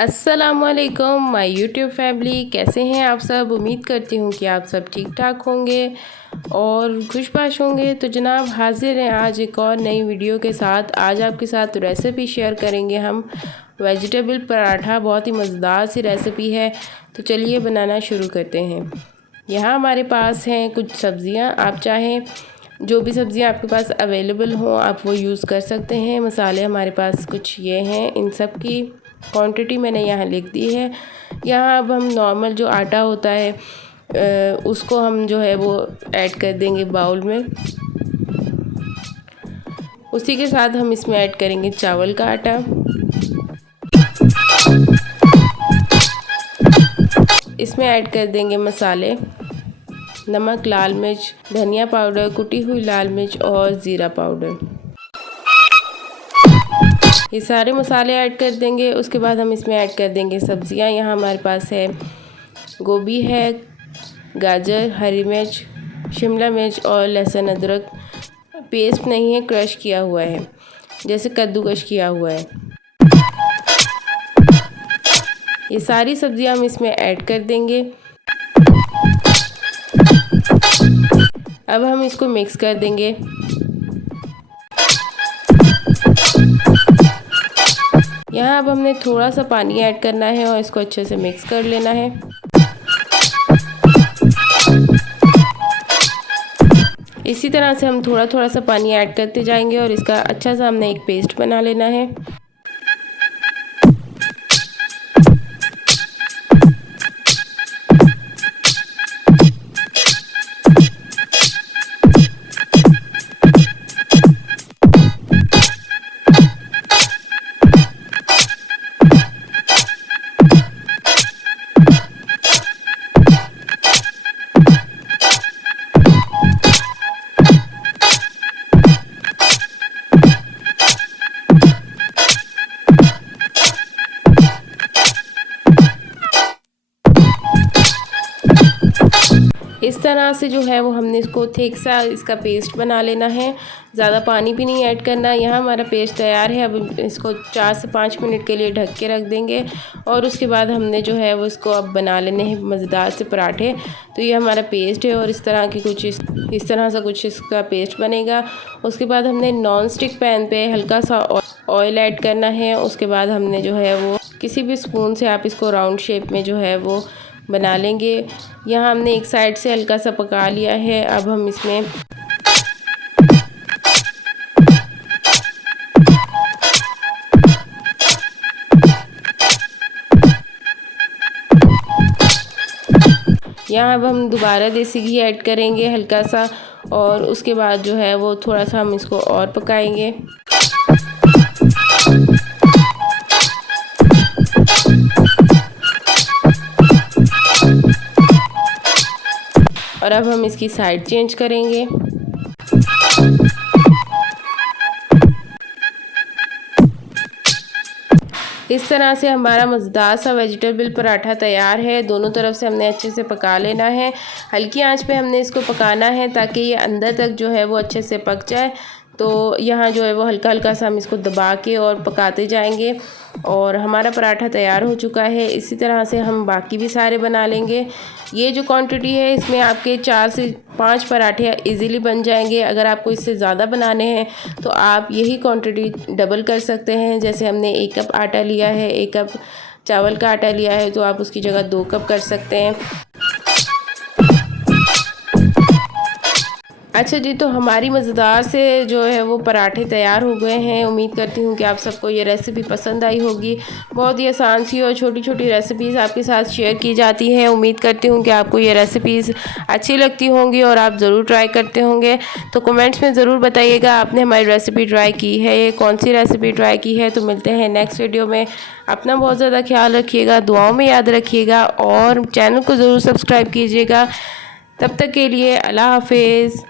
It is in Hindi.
अस्सलामुअलैकुम माय यूट्यूब फैमिली, कैसे हैं आप सब। उम्मीद करती हूँ कि आप सब ठीक ठाक होंगे और खुशबाश होंगे। तो जनाब हाजिर हैं आज एक और नई वीडियो के साथ। आज आपके साथ रेसिपी शेयर करेंगे हम वेजिटेबल पराठा। बहुत ही मज़ेदार सी रेसिपी है, तो चलिए बनाना शुरू करते हैं। यहाँ हमारे पास हैं कुछ सब्ज़ियाँ, आप चाहें जो भी सब्ज़ियाँ आपके पास अवेलेबल हों आप वो यूज़ कर सकते हैं। मसाले हमारे पास कुछ ये हैं, इन सब की क्वांटिटी मैंने यहाँ लिख दी है। यहाँ अब हम नॉर्मल जो आटा होता है उसको हम जो है वो ऐड कर देंगे बाउल में। उसी के साथ हम इसमें ऐड करेंगे चावल का आटा। इसमें ऐड कर देंगे मसाले, नमक, लाल मिर्च, धनिया पाउडर, कुटी हुई लाल मिर्च और ज़ीरा पाउडर। ये सारे मसाले ऐड कर देंगे। उसके बाद हम इसमें ऐड कर देंगे सब्ज़ियाँ। यहाँ हमारे पास है गोभी है, गाजर, हरी मिर्च, शिमला मिर्च और लहसुन अदरक। पेस्ट नहीं है, क्रश किया हुआ है, जैसे कद्दूकश किया हुआ है। ये सारी सब्ज़ियाँ हम इसमें ऐड कर देंगे। अब हम इसको मिक्स कर देंगे। यहाँ अब हमने थोड़ा सा पानी ऐड करना है और इसको अच्छे से मिक्स कर लेना है। इसी तरह से हम थोड़ा थोड़ा सा पानी ऐड करते जाएंगे और इसका अच्छा सा हमने एक पेस्ट बना लेना है। इस तरह से जो है वो हमने इसको थिक सा इसका पेस्ट बना लेना है। ज़्यादा पानी भी नहीं ऐड करना। यहाँ हमारा पेस्ट तैयार है। अब इसको 4 से 5 मिनट के लिए ढक के रख देंगे और उसके बाद हमने जो है वो इसको अब बना लेने हैं मज़ेदार से पराठे। तो ये हमारा पेस्ट है और इस तरह से कुछ इसका पेस्ट बनेगा। उसके बाद हमने नॉन स्टिक पैन पे हल्का सा ऑयल ऐड करना है। उसके बाद हमने जो है वो किसी भी स्पून से आप इसको राउंड शेप में जो है वो बना लेंगे। यहाँ हमने एक साइड से हल्का सा पका लिया है। अब हम इसमें अब हम दोबारा देसी घी ऐड करेंगे हल्का सा और उसके बाद जो है वो थोड़ा सा हम इसको और पकाएंगे। और अब हम इसकी साइड चेंज करेंगे। इस तरह से हमारा मज़ेदार सा वेजिटेबल पराठा तैयार है। दोनों तरफ से हमने अच्छे से पका लेना है। हल्की आंच पे हमने इसको पकाना है ताकि ये अंदर तक जो है वो अच्छे से पक जाए। तो यहाँ जो है वो हल्का हल्का सा हम इसको दबा के और पकाते जाएंगे और हमारा पराठा तैयार हो चुका है। इसी तरह से हम बाकी भी सारे बना लेंगे। ये जो क्वांटिटी है इसमें आपके 4 से 5 पराठे इजीली बन जाएंगे। अगर आपको इससे ज़्यादा बनाने हैं तो आप यही क्वांटिटी डबल कर सकते हैं। जैसे हमने 1 कप आटा लिया है, 1 कप चावल का आटा लिया है, तो आप उसकी जगह 2 कप कर सकते हैं। अच्छा जी, तो हमारी मज़ेदार से जो है वो पराठे तैयार हो गए हैं। उम्मीद करती हूँ कि आप सबको ये रेसिपी पसंद आई होगी। बहुत ही आसान सी और छोटी छोटी रेसिपीज़ आपके साथ शेयर की जाती हैं। उम्मीद करती हूँ कि आपको ये रेसिपीज़ अच्छी लगती होंगी और आप ज़रूर ट्राई करते होंगे। तो कमेंट्स में ज़रूर बताइएगा आपने हमारी रेसिपी ट्राई की है, ये कौन सी रेसिपी ट्राई की है। तो मिलते हैं नेक्स्ट वीडियो में। अपना बहुत ज़्यादा ख्याल रखिएगा, दुआओं में याद रखिएगा और चैनल को ज़रूर सब्सक्राइब कीजिएगा। तब तक के लिए अल्लाह हाफिज़।